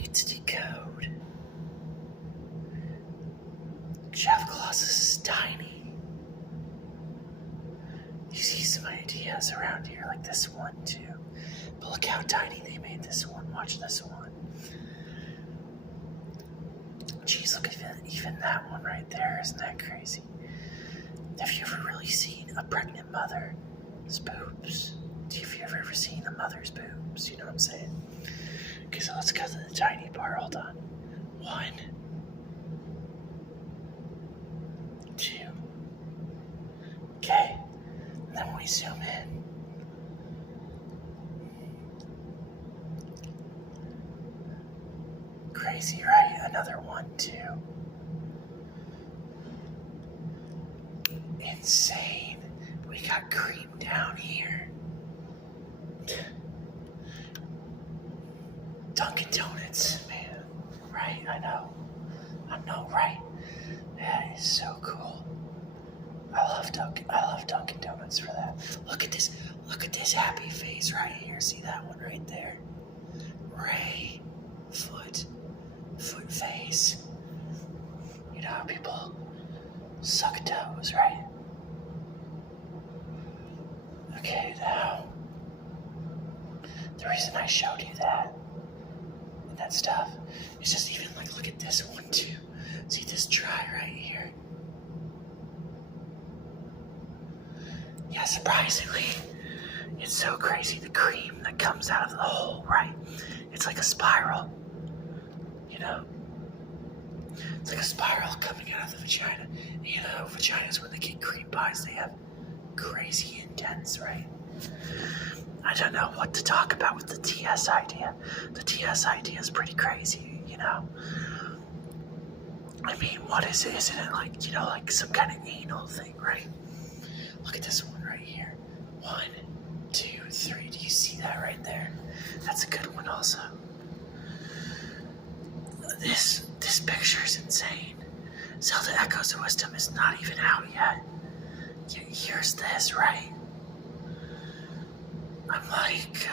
need to decode. Shadow of the Colossus is tiny. You see some ideas around here, like this one too. But look how tiny they made this one. Watch this one. Jeez, look at even that one right there. Isn't that crazy? Have you ever really seen a pregnant mother's boobs? Have you ever seen a mother's boobs? You know what I'm saying? Okay, so let's go to the tiny part. Hold on. 1, 2. Okay. And then we zoom in. Crazy, right? Another 1, 2. Insane. We got cream down here. Dunkin' Donuts, man. Right? I know, right? That is so cool. I love Dunkin' Donuts for that. Look at this happy face right here. See that one right there? Ray, foot face. You know how people suck toes, right? Okay, now, the reason I showed you that and that stuff is just even like, look at this one too. See this try right here? Yeah, surprisingly, it's so crazy. The cream that comes out of the hole, right? It's like a spiral, you know? It's like a spiral coming out of the vagina. You know, vaginas, when they get cream pies, they have crazy indents, right? I don't know what to talk about with the TS idea. The TS idea is pretty crazy, you know? I mean, what is it? Isn't it like, you know, like some kind of anal thing, right? Look at this one right here. 1, 2, 3. Do you see that right there? That's a good one also. This picture is insane. Zelda Echoes of Wisdom is not even out yet. Here's this, right? I'm like,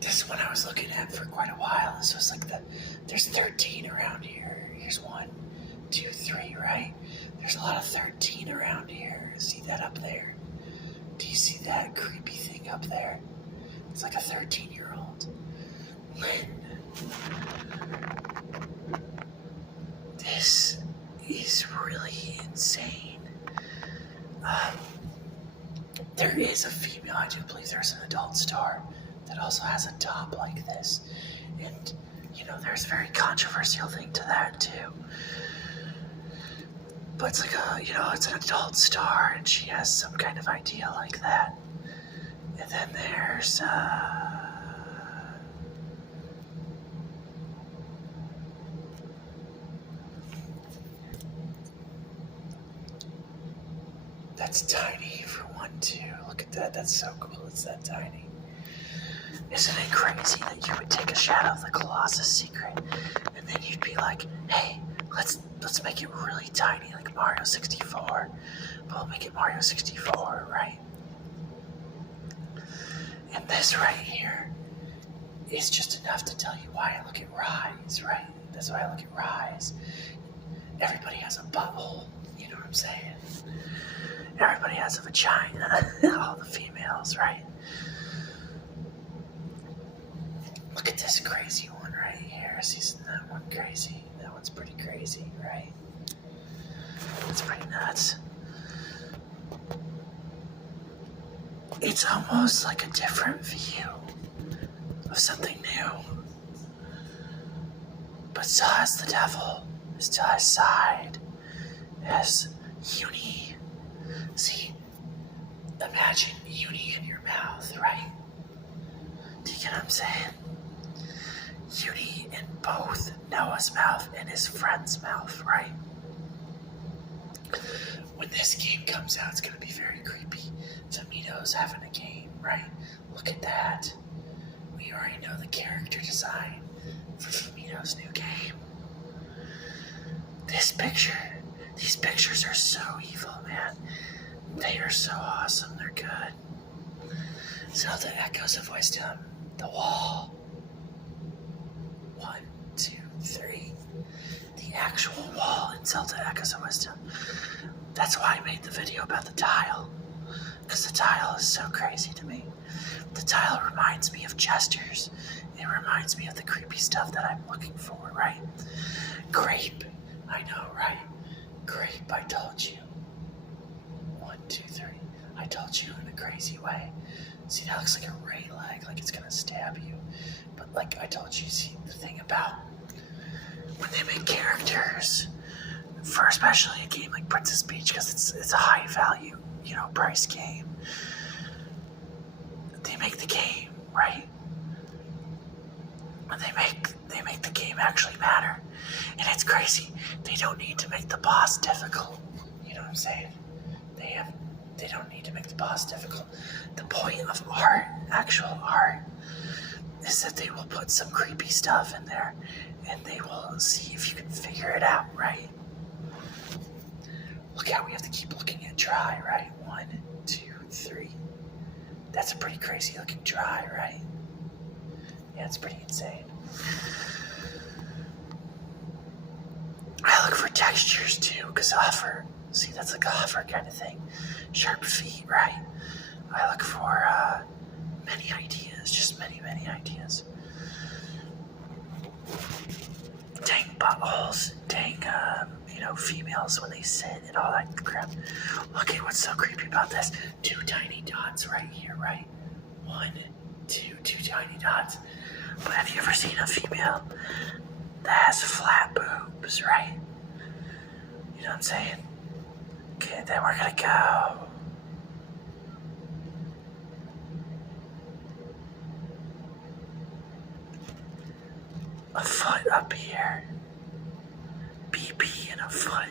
this one I was looking at for quite a while. This was like there's 13 around here. Here's 1, 2, 3, right? There's a lot of 13 around here. See that up there? Do you see that creepy thing up there? It's like a 13-year-old. Lynn. This is really insane. There is a female, I do believe there's an adult star that also has a top like this. And, you know, there's a very controversial thing to that too. But it's like it's an adult star and she has some kind of idea like that. And then there's, that's tiny for 1, 2. Look at that. That's so cool. It's that tiny. Isn't it crazy that you would take a Shadow of the Colossus secret and then you'd be like, hey, let's make it really tiny like Mario 64. But we'll make it Mario 64, right? And this right here is just enough to tell you why I look at Rise, right? That's why I look at Rise. Everybody has a butthole, you know what I'm saying? Everybody has a vagina, all the females, right? Look at this crazy one right here. Isn't that one crazy? That one's pretty crazy, right? That's pretty nuts. It's almost like a different view of something new. But still has the devil. It still has side. It has uni. See, imagine uni in your mouth, right? Do you get what I'm saying? Uni in both Noah's mouth and his friend's mouth, right? When this game comes out, it's going to be very creepy. Famito's having a game, right? Look at that. We already know the character design for Famito's new game. This picture These pictures are so evil, man. They are so awesome. They're good. Zelda Echoes of Wisdom. The Wall. 1, 2, 3. The actual wall in Zelda Echoes of Wisdom. That's why I made the video about the tile. Because the tile is so crazy to me. The tile reminds me of gestures. It reminds me of the creepy stuff that I'm looking for, right? Grape. I know, right? Grape, I told you. 1, 2, 3. I told you in a crazy way. See, that looks like a ray leg, like it's gonna stab you. But like I told you, see, the thing about when they make characters, for especially a game like Princess Peach, because it's a high value, price game. They make the game, right? When they make the game actually matter. And it's crazy. They don't need to make the boss difficult. You know what I'm saying? They don't need to make the boss difficult. The point of art, actual art, is that they will put some creepy stuff in there and they will see if you can figure it out, right? Look how we have to keep looking at dry, right? 1, 2, 3. That's a pretty crazy looking dry, right? Yeah, it's pretty insane. I look for textures too, because hover, see, that's like a hover kind of thing. Sharp feet, right? I look for many ideas, just many ideas. Dang buttholes, dang, females when they sit and all that crap. Look at what's so creepy about this. 2 tiny dots right here, right? 1, 2 tiny dots. But have you ever seen a female that has flat boobs, right? You know what I'm saying? Okay, then we're gonna go. A foot up here. BP and a foot.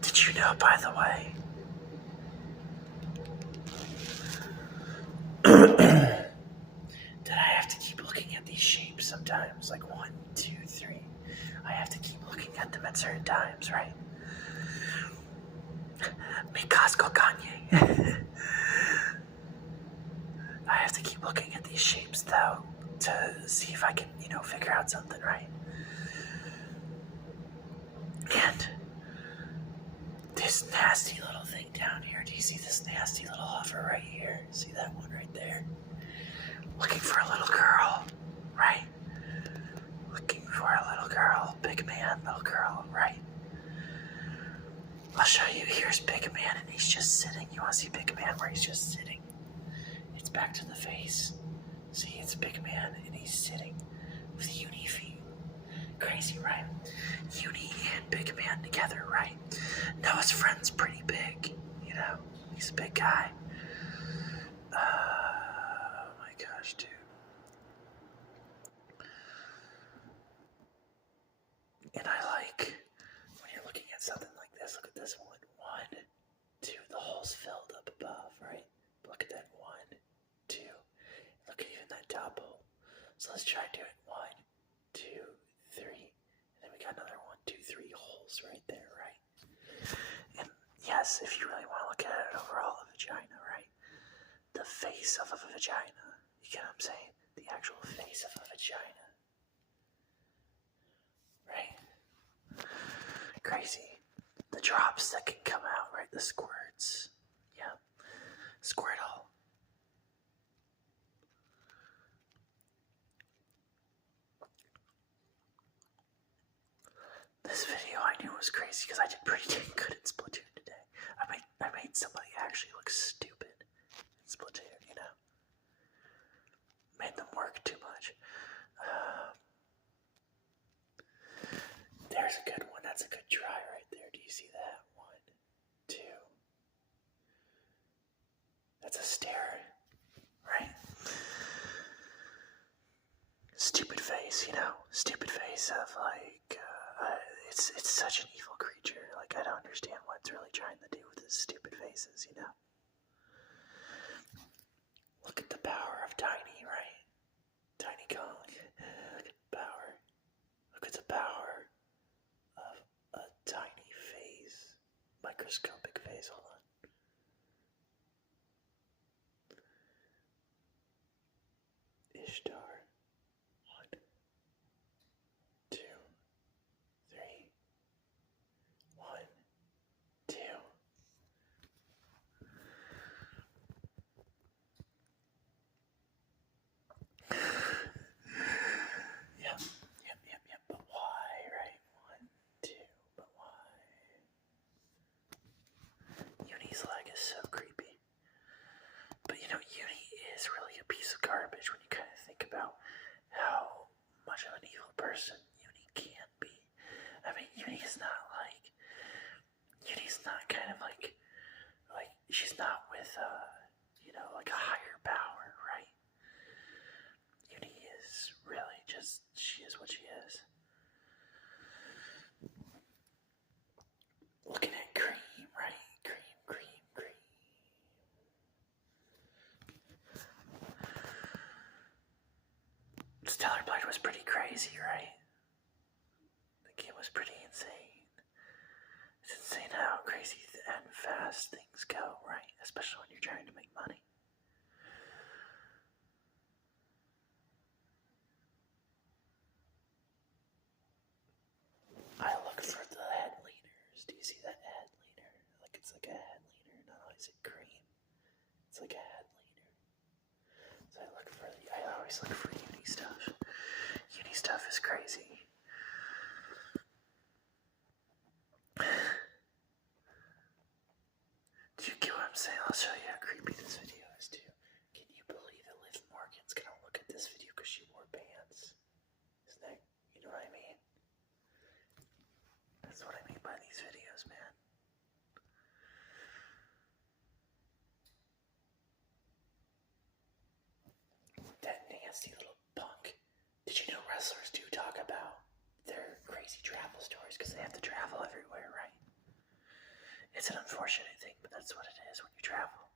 Did you know, by the way, that I have to keep looking at these shapes sometimes, like 1, 2, 3. I have to keep looking at them at certain times, right? Mikasko Kanye. I have to keep looking at these shapes, though, to see if I can, figure out something, right? And this nasty little thing down here, do you see this nasty little hover right here? See that one right there? Looking for a little girl, right? Looking for a little girl. Big man, little girl, right? I'll show you. Here's Big Man, and he's just sitting. You want to see Big Man where he's just sitting? It's back to the face. See, it's Big Man, and he's sitting with Uni feet. Crazy, right? Uni and Big Man together, right? Noah's friend's pretty big, He's a big guy. Oh my gosh, dude. And I like when you're looking at something like this. Look at this one. 1, 2. The hole's filled up above, right? Look at that. 1, 2. Look at even that top hole. So let's try doing 1, 2, 3. And then we got another 1, 2, 3 holes right there, right? And yes, if you really want to look at it overall, a vagina, right? The face of a vagina. You get what I'm saying? The actual face of a vagina. Right? Crazy. The drops that can come out, right? The squirts. Yeah. Squirtle. This video I knew was crazy because I did pretty dang good in Splatoon today. I made somebody actually look stupid in Splatoon, Made them work too much. There's a good one. That's a good try right there. Do you see that? 1, 2. That's a stare, right? Stupid face, Stupid face of like, it's such an evil creature. Like, I don't understand what it's really trying to do with his stupid faces, Look at the power microscopic phase. Hold on. Ishtar. 1, 2, 3. 1, 2. Yep. But why, right? 1, 2. But why? Uni's leg is so creepy. But you know, Uni is really a piece of garbage when you kind of think about how much of an evil person Uni can be. I mean, Uni's not kind of like she's not with like a higher power, right? Uni is really just, she is what she is. Looking at Cream, right? Cream. Stellar Blade was pretty crazy, right? The game was pretty insane. It's insane how crazy and fast things go, right? Especially when you're trying to make money. I look for the head leaders. Do you see that head leader? Like it's like a head leader, not only is it Cream. It's like a head leader. So I always look for Uni stuff. Uni stuff is crazy. Do you get what I'm saying? I'll show you how creepy this video is too. Can you believe that Liv Morgan's gonna look at this video because she wore pants? Isn't that, you know what I mean? That's what I mean by these videos, man. That nasty little punk. Did you know wrestlers do talk about their crazy travel stories because they have to travel everywhere, right? It's an unfortunate thing, but that's what it is when you travel.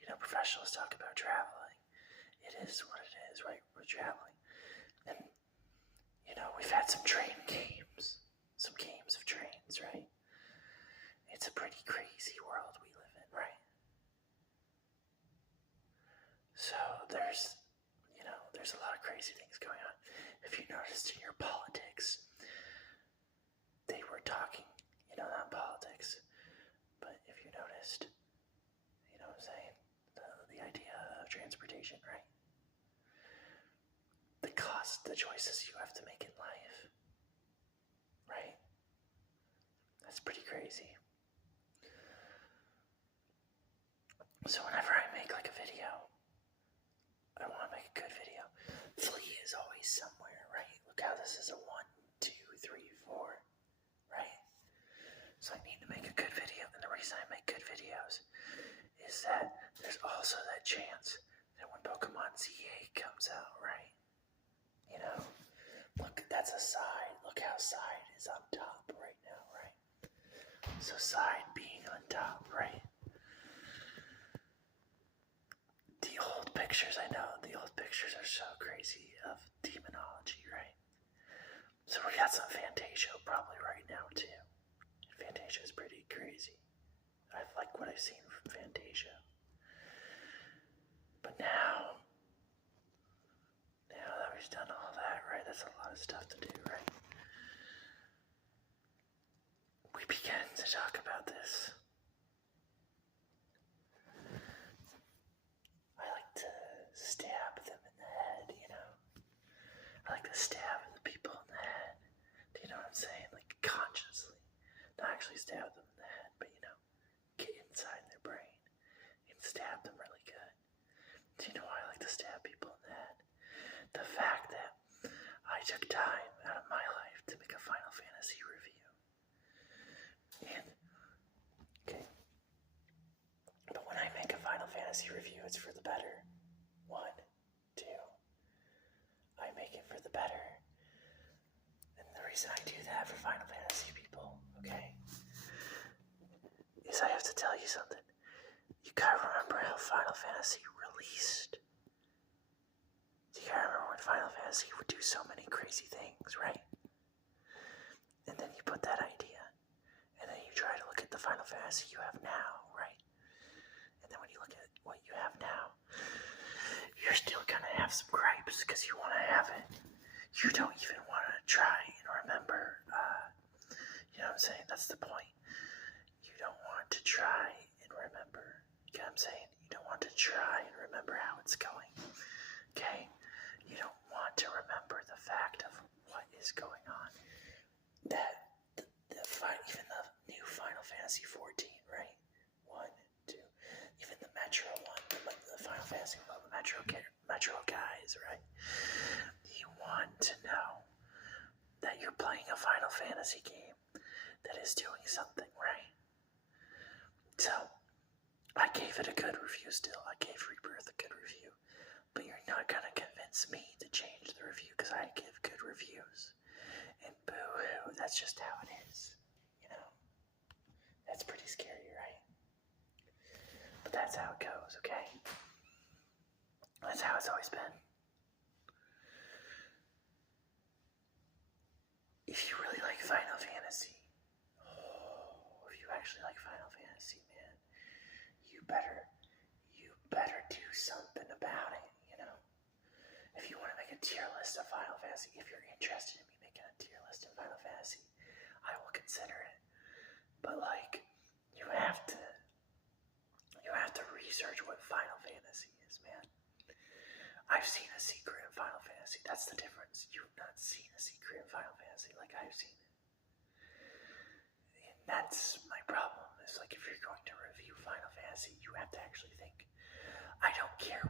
You know, professionals talk about traveling. It is what it is, right? We're traveling. And, you know, we've had some train games. Some games of trains, right? It's a pretty crazy world we live in, right? So there's a lot of crazy things going on. If you noticed in your politics, they were talking, not politics, but if you noticed, you know what I'm saying, the idea of transportation, right? The cost, the choices you have to make in life, right? That's pretty crazy. So whenever I make like a video, I want to make a good video. Flea is always somewhere, right? Look how this is a 1, 2, 3, 4, right? So I need to make a good video, and the reason I make good videos is that there's also that chance that when Pokemon ZA comes out, right? You know, look, that's a side. Look how side is on top right now, right? So side being on top, right? The old pictures, I know, the old pictures are so crazy of demonology, right? So we got some Fantasia probably right now too. And Fantasia is pretty crazy. I like what I've seen from Fantasia. But now that we've done all that, right, that's a lot of stuff to do, right? We began to talk about this. I like to stab them in the head, I like to stab the people in the head. Do you know what I'm saying? Like consciously. Not actually stab them in the head, but get inside their brain and stab them really good. Do you know why I like to stab people in the head? The fact that I took time out of my life to make a Final Fantasy review. But when I make a Final Fantasy review, it's for the better. 1, 2. I make it for the better. And the reason I do that for Final Fantasy people, okay, is I have to tell you something. You gotta remember how Final Fantasy released. You gotta remember when Final Fantasy would do so many crazy things, right? And then you put that idea, and then you try to look at the Final Fantasy you have now, right? And then when you look at what you have now, you're still gonna have some gripes because you want to have it. You don't even want to try and remember. You know what I'm saying? That's the point. You don't want to try and remember. You know what I'm saying? You don't want to try and remember how it's going. Okay? You don't want to remember the fact of what is going on. That even the new Final Fantasy 14, right? 1, 2, even the Metro one, the Final Fantasy one, the Metro guys, right? You want to know that you're playing a Final Fantasy game that is doing something right. So, I gave it a good review still. I gave Rebirth a good review. But you're not gonna convince me to change the review because I give good reviews. And boo-hoo, that's just how it is. You know? That's pretty scary, right? But that's how it goes, okay? That's how it's always been. If you really like Final Fantasy, if you actually like Final Fantasy, man, you better do something about it, you know? If you want to make a tier list of Final Fantasy, if you're interested in me making a tier list of Final Fantasy, I will consider it. But like, you have to research what Final Fantasy is, man. I've seen a secret in Final Fantasy. That's the difference. You've not seen a secret in Final Fantasy like I've seen it. And that's my problem. It's like if you're going to review Final Fantasy, you have to actually think. I don't care